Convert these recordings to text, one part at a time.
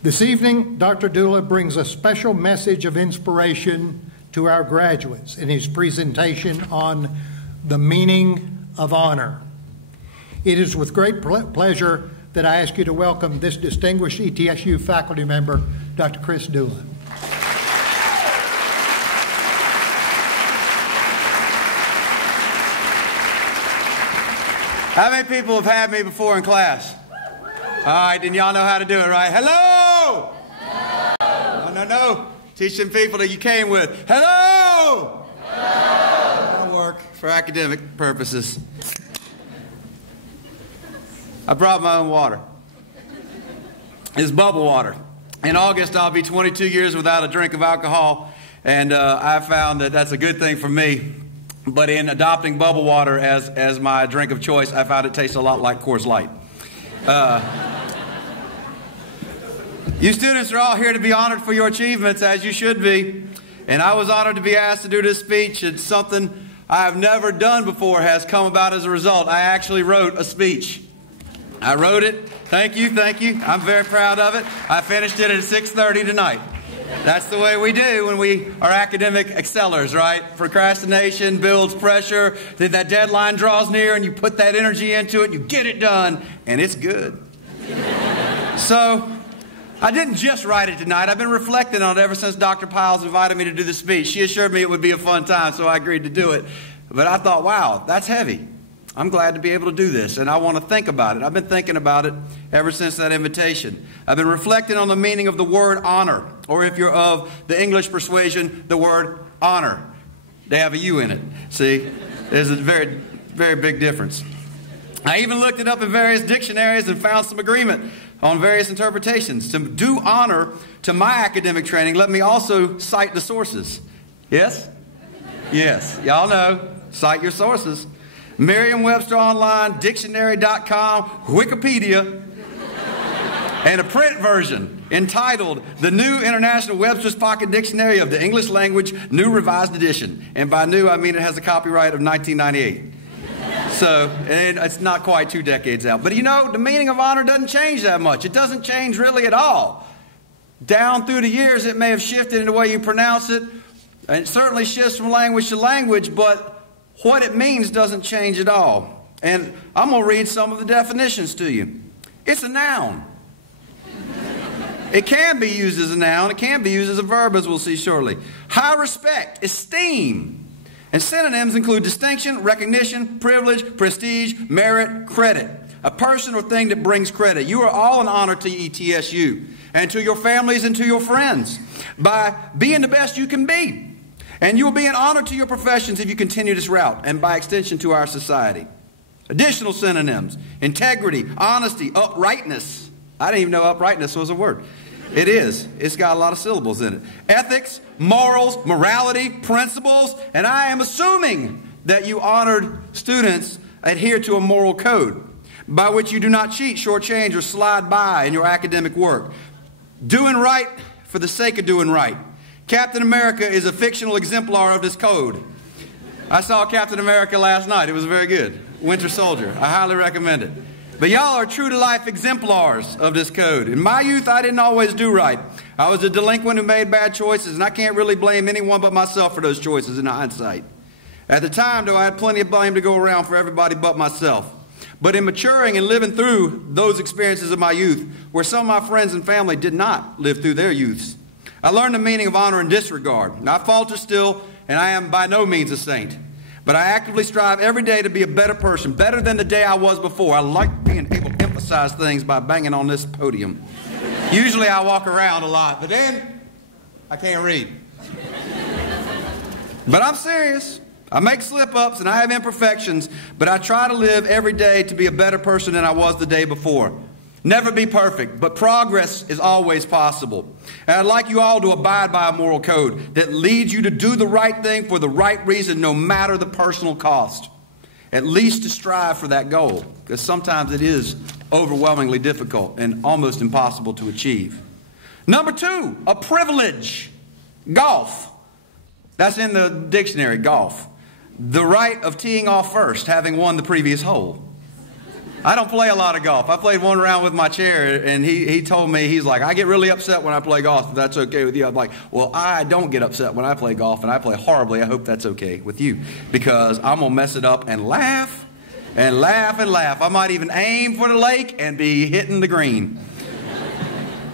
This evening, Dr. Dula brings a special message of inspiration to our graduates in his presentation on the meaning of honor. It is with great pleasure that I ask you to welcome this distinguished ETSU faculty member, Dr. Chris Dula. How many people have had me before in class? All right, then y'all know how to do it, right? Hello! Hello! No. Teach them people that you came with. Hello! Hello! That'll work for academic purposes. I brought my own water. It's bubble water. In August, I'll be 22 years without a drink of alcohol, and I found that that's a good thing for me. But in adopting bubble water as my drink of choice, I found it tastes a lot like Coors Light. You students are all here to be honored for your achievements, as you should be. And I was honored to be asked to do this speech. It's something I have never done before has come about as a result. I actually wrote a speech. I wrote it. Thank you, thank you. I'm very proud of it. I finished it at 6:30 tonight. That's the way we do when we are academic excellers, right? Procrastination builds pressure. Then that deadline draws near and you put that energy into it, you get it done, and it's good. So, I didn't just write it tonight. I've been reflecting on it ever since Dr. Piles invited me to do the speech. She assured me it would be a fun time, so I agreed to do it. But I thought, wow, that's heavy. I'm glad to be able to do this, and I want to think about it. I've been thinking about it ever since that invitation. I've been reflecting on the meaning of the word honor, or if you're of the English persuasion, the word honor. They have a U in it. See, there's a very, very big difference. I even looked it up in various dictionaries and found some agreement on various interpretations. To do honor to my academic training, let me also cite the sources. Yes? Yes. Y'all know, cite your sources. Merriam-Webster Online, Dictionary.com, Wikipedia, and a print version entitled The New International Webster's Pocket Dictionary of the English Language, New Revised Edition. And by new, I mean it has a copyright of 1998. So, and it's not quite 2 decades out. But you know, the meaning of honor doesn't change that much. It doesn't change really at all. Down through the years, it may have shifted in the way you pronounce it, and it certainly shifts from language to language, but what it means doesn't change at all. And I'm going to read some of the definitions to you. It's a noun. It can be used as a noun. It can be used as a verb, as we'll see shortly. High respect, esteem. And synonyms include distinction, recognition, privilege, prestige, merit, credit. A person or thing that brings credit. You are all an honor to ETSU and to your families and to your friends by being the best you can be. And you will be an honor to your professions if you continue this route, and by extension to our society. Additional synonyms: integrity, honesty, uprightness. I didn't even know uprightness was a word. It is. It's got a lot of syllables in it. Ethics, morals, morality, principles, and I am assuming that you honored students adhere to a moral code by which you do not cheat, shortchange, or slide by in your academic work. Doing right for the sake of doing right. Captain America is a fictional exemplar of this code. I saw Captain America last night. It was very good. Winter Soldier. I highly recommend it. But y'all are true-to-life exemplars of this code. In my youth, I didn't always do right. I was a delinquent who made bad choices, and I can't really blame anyone but myself for those choices in hindsight. At the time, though, I had plenty of blame to go around for everybody but myself. But in maturing and living through those experiences of my youth, where some of my friends and family did not live through their youths, I learned the meaning of honor and disregard. And I falter still, and I am by no means a saint. But I actively strive every day to be a better person, better than the day I was before. I like being able to emphasize things by banging on this podium. Usually I walk around a lot, but then I can't read. But I'm serious. I make slip-ups and I have imperfections, but I try to live every day to be a better person than I was the day before. Never be perfect, but progress is always possible. And I'd like you all to abide by a moral code that leads you to do the right thing for the right reason, no matter the personal cost. At least to strive for that goal, because sometimes it is overwhelmingly difficult and almost impossible to achieve. Number 2, a privilege. Golf. That's in the dictionary, golf. The right of teeing off first, having won the previous hole. I don't play a lot of golf. I played one round with my chair, and he told me, he's like, I get really upset when I play golf, if that's okay with you. I'm like, well, I don't get upset when I play golf, and I play horribly. I hope that's okay with you, because I'm going to mess it up and laugh and laugh and laugh. I might even aim for the lake and be hitting the green.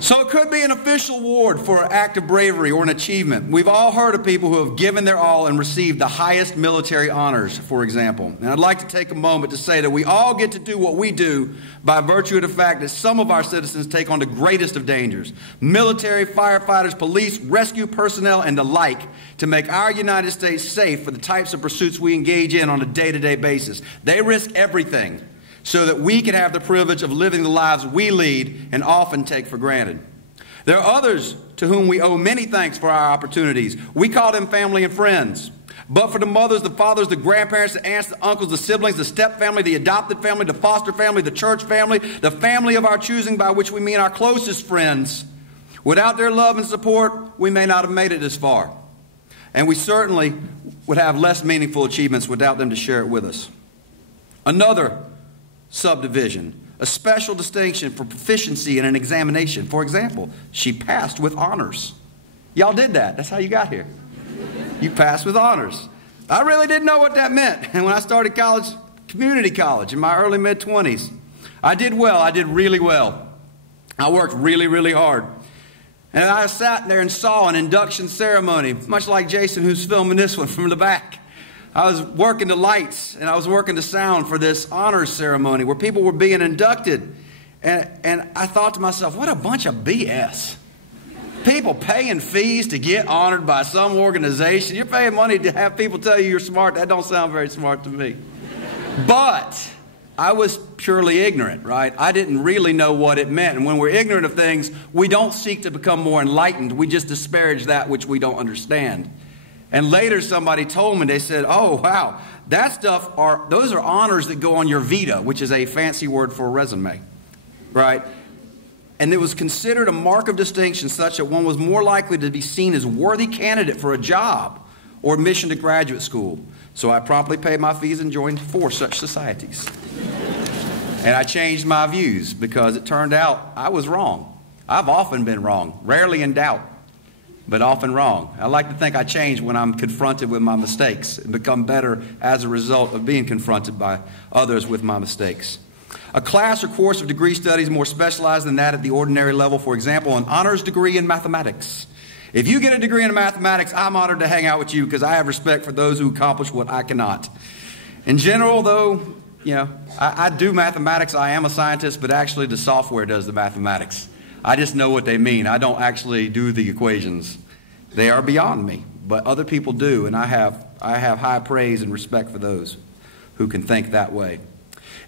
So it could be an official award for an act of bravery or an achievement. We've all heard of people who have given their all and received the highest military honors, for example. And I'd like to take a moment to say that we all get to do what we do by virtue of the fact that some of our citizens take on the greatest of dangers. Military, firefighters, police, rescue personnel, and the like, to make our United States safe for the types of pursuits we engage in on a day-to-day basis. They risk everything so that we can have the privilege of living the lives we lead and often take for granted. There are others to whom we owe many thanks for our opportunities. We call them family and friends. But for the mothers, the fathers, the grandparents, the aunts, the uncles, the siblings, the step family, the adopted family, the foster family, the church family, the family of our choosing, by which we mean our closest friends, without their love and support, we may not have made it this far. And we certainly would have less meaningful achievements without them to share it with us. Another subdivision, a special distinction for proficiency in an examination. For example, she passed with honors. Y'all did that. That's how you got here. You passed with honors. I really didn't know what that meant. And when I started college, community college, in my early mid-20s, I did well. I did really well. I worked really, really hard. And I sat there and saw an induction ceremony, much like Jason, who's filming this one from the back. I was working the lights and I was working the sound for this honors ceremony where people were being inducted. And I thought to myself, what a bunch of BS. People paying fees to get honored by some organization. You're paying money to have people tell you you're smart. That don't sound very smart to me. But I was purely ignorant, right? I didn't really know what it meant. And when we're ignorant of things, we don't seek to become more enlightened. We just disparage that which we don't understand. And later somebody told me, they said, oh, wow, those are honors that go on your vita, which is a fancy word for a resume, right? And it was considered a mark of distinction such that one was more likely to be seen as worthy candidate for a job or admission to graduate school. So I promptly paid my fees and joined 4 such societies. And I changed my views because it turned out I was wrong. I've often been wrong, rarely in doubt, but often wrong. I like to think I change when I'm confronted with my mistakes and become better as a result of being confronted by others with my mistakes. A class or course of degree studies more specialized than that at the ordinary level, for example, an honors degree in mathematics. If you get a degree in mathematics, I'm honored to hang out with you because I have respect for those who accomplish what I cannot. In general, though, I do mathematics. I am a scientist, but actually the software does the mathematics. I just know what they mean. I don't actually do the equations. They are beyond me, but other people do, and I have high praise and respect for those who can think that way.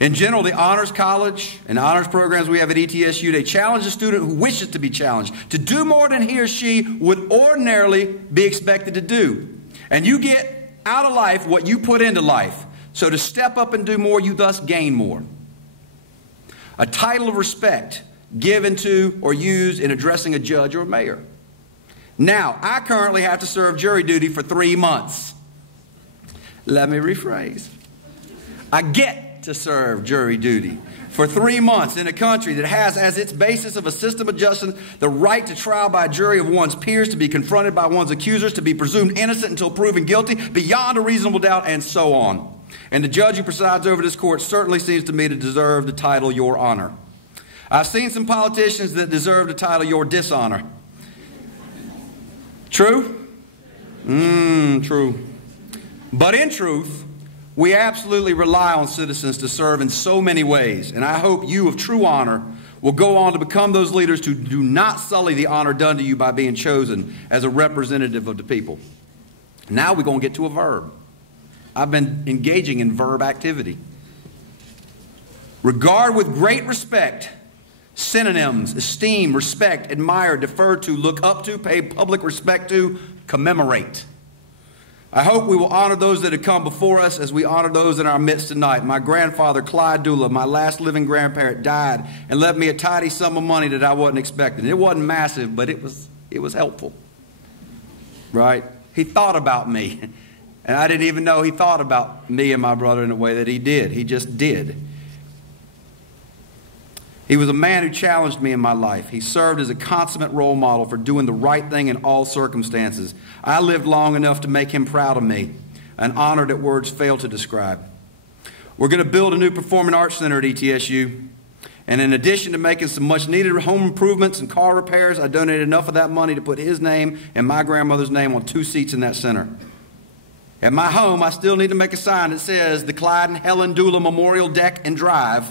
In general, the honors college and honors programs we have at ETSU, they challenge a student who wishes to be challenged to do more than he or she would ordinarily be expected to do. And you get out of life what you put into life. So to step up and do more, you thus gain more. A title of respect given to or used in addressing a judge or a mayor. Now, I currently have to serve jury duty for 3 months. Let me rephrase. I get to serve jury duty for 3 months in a country that has as its basis of a system of justice the right to trial by a jury of one's peers, to be confronted by one's accusers, to be presumed innocent until proven guilty beyond a reasonable doubt, and so on. And the judge who presides over this court certainly seems to me to deserve the title Your Honor. I've seen some politicians that deserve the title Your Dishonor. True? True. But in truth, we absolutely rely on citizens to serve in so many ways, and I hope you of true honor will go on to become those leaders who do not sully the honor done to you by being chosen as a representative of the people. Now we're going to get to a verb. I've been engaging in verb activity. Regard with great respect. Synonyms: esteem, respect, admire, defer to, look up to, pay public respect to, commemorate. I hope we will honor those that have come before us as we honor those in our midst tonight. My grandfather, Clyde Dula, my last living grandparent, died and left me a tidy sum of money that I wasn't expecting. It wasn't massive, but it was helpful. Right? He thought about me. And I didn't even know he thought about me and my brother in the way that he did. He just did. He was a man who challenged me in my life. He served as a consummate role model for doing the right thing in all circumstances. I lived long enough to make him proud of me, an honor that words fail to describe. We're going to build a new performing arts center at ETSU. And in addition to making some much-needed home improvements and car repairs, I donated enough of that money to put his name and my grandmother's name on 2 seats in that center. At my home, I still need to make a sign that says the Clyde and Helen Dula Memorial Deck and Drive.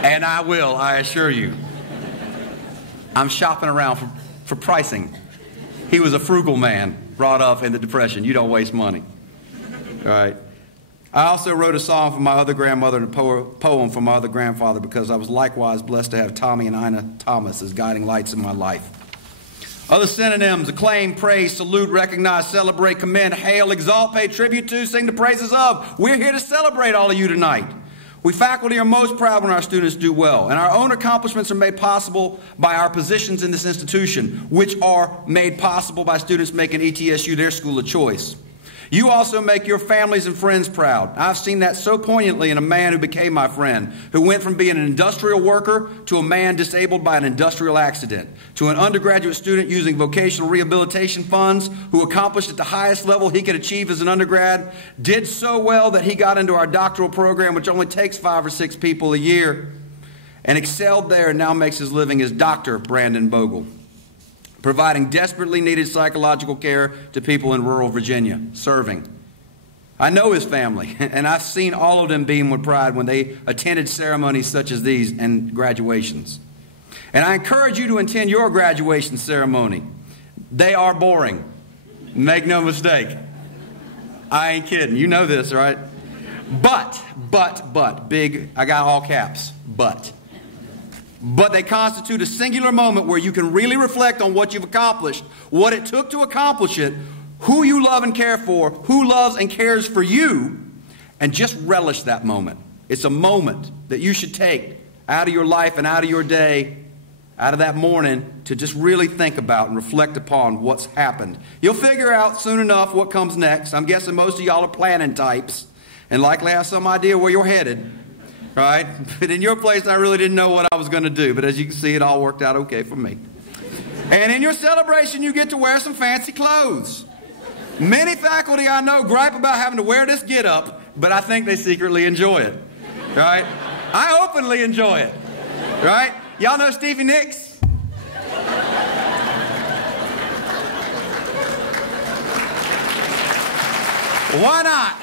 And I will, I assure you. I'm shopping around for pricing. He was a frugal man, brought up in the Depression. You don't waste money. Right? I also wrote a song for my other grandmother and a poem for my other grandfather because I was likewise blessed to have Tommy and Ina Thomas as guiding lights in my life. Other synonyms: acclaim, praise, salute, recognize, celebrate, commend, hail, exalt, pay tribute to, sing the praises of. We're here to celebrate all of you tonight. We faculty are most proud when our students do well, and our own accomplishments are made possible by our positions in this institution, which are made possible by students making ETSU their school of choice. You also make your families and friends proud. I've seen that so poignantly in a man who became my friend, who went from being an industrial worker to a man disabled by an industrial accident, to an undergraduate student using vocational rehabilitation funds who accomplished at the highest level he could achieve as an undergrad, did so well that he got into our doctoral program, which only takes 5 or 6 people a year, and excelled there and now makes his living as Dr. Brandon Bogle, providing desperately needed psychological care to people in rural Virginia, serving. I know his family, and I've seen all of them beam with pride when they attended ceremonies such as these and graduations. And I encourage you to attend your graduation ceremony. They are boring. Make no mistake. I ain't kidding. You know this, right? But, big, I got all caps, but they constitute a singular moment where you can really reflect on what you've accomplished, what it took to accomplish it, who you love and care for, who loves and cares for you, and just relish that moment. It's a moment that you should take out of your life and out of your day, out of that morning, to just really think about and reflect upon what's happened. You'll figure out soon enough what comes next. I'm guessing most of y'all are planning types and likely have some idea where you're headed. Right? But in your place, I really didn't know what I was going to do. But as you can see, it all worked out okay for me. And in your celebration, you get to wear some fancy clothes. Many faculty I know gripe about having to wear this get-up, but I think they secretly enjoy it. Right? I openly enjoy it. Right? Y'all know Stevie Nicks? Why not?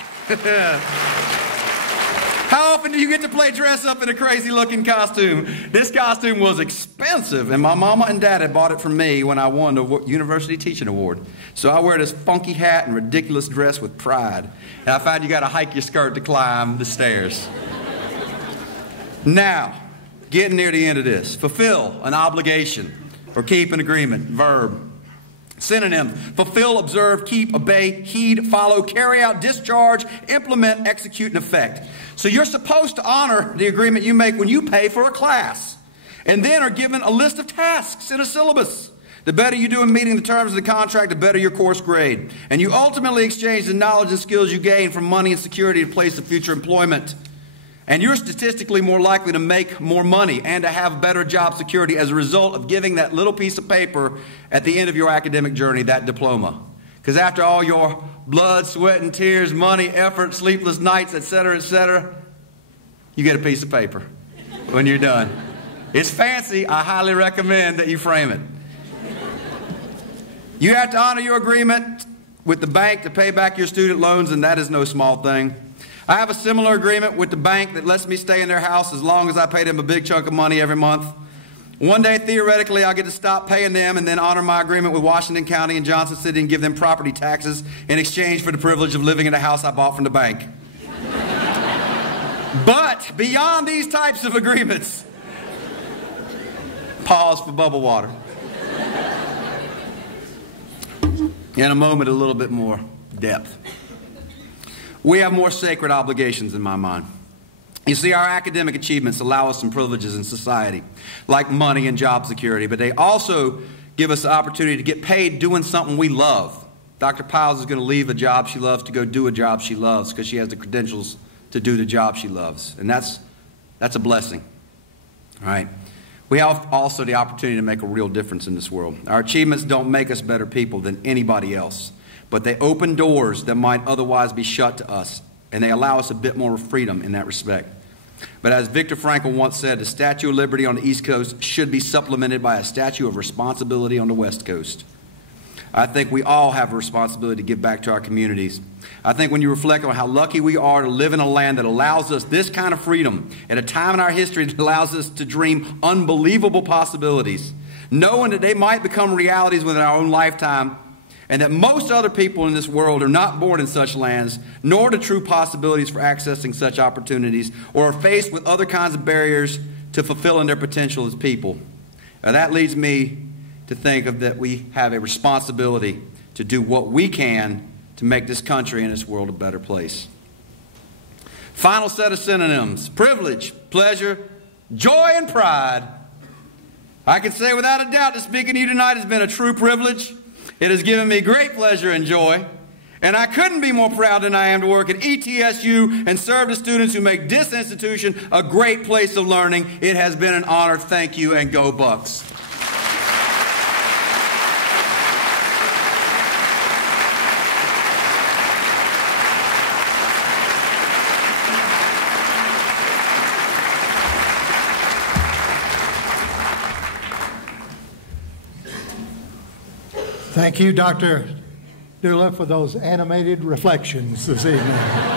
How often do you get to play dress up in a crazy looking costume? This costume was expensive, and my mama and dad had bought it for me when I won the University Teaching Award. So I wear this funky hat and ridiculous dress with pride. And I find you got to hike your skirt to climb the stairs. Now, getting near the end of this. Fulfill an obligation or keep an agreement. Verb. Synonyms: fulfill, observe, keep, obey, heed, follow, carry out, discharge, implement, execute, and effect. So you're supposed to honor the agreement you make when you pay for a class, and then are given a list of tasks in a syllabus. The better you do in meeting the terms of the contract, the better your course grade. And you ultimately exchange the knowledge and skills you gain from money and security in place of future employment. And you're statistically more likely to make more money and to have better job security as a result of giving that little piece of paper at the end of your academic journey, that diploma. Because after all your blood, sweat, and tears, money, effort, sleepless nights, etc., you get a piece of paper when you're done. It's fancy. I highly recommend that you frame it. You have to honor your agreement with the bank to pay back your student loans, and that is no small thing. I have a similar agreement with the bank that lets me stay in their house as long as I pay them a big chunk of money every month. One day, theoretically, I'll get to stop paying them and then honor my agreement with Washington County and Johnson City and give them property taxes in exchange for the privilege of living in a house I bought from the bank. But beyond these types of agreements, pause for bubble water. In a moment, a little bit more depth. We have more sacred obligations in my mind. You see, our academic achievements allow us some privileges in society, like money and job security, but they also give us the opportunity to get paid doing something we love. Dr. Piles is going to leave a job she loves to go do a job she loves because she has the credentials to do the job she loves, and that's a blessing. All right. We have also the opportunity to make a real difference in this world. Our achievements don't make us better people than anybody else, but they open doors that might otherwise be shut to us, and they allow us a bit more freedom in that respect. But as Viktor Frankl once said, the Statue of Liberty on the East Coast should be supplemented by a statue of responsibility on the West Coast. I think we all have a responsibility to give back to our communities. I think when you reflect on how lucky we are to live in a land that allows us this kind of freedom, at a time in our history that allows us to dream unbelievable possibilities, knowing that they might become realities within our own lifetime, and that most other people in this world are not born in such lands, nor the true possibilities for accessing such opportunities, or are faced with other kinds of barriers to fulfilling their potential as people. Now, that leads me to think of that we have a responsibility to do what we can to make this country and this world a better place. Final set of synonyms: privilege, pleasure, joy, and pride. I can say without a doubt that speaking to you tonight has been a true privilege. It has given me great pleasure and joy, and I couldn't be more proud than I am to work at ETSU and serve the students who make this institution a great place of learning. It has been an honor. Thank you, and go Bucks. Thank you, Dr. Dula, for those animated reflections this evening.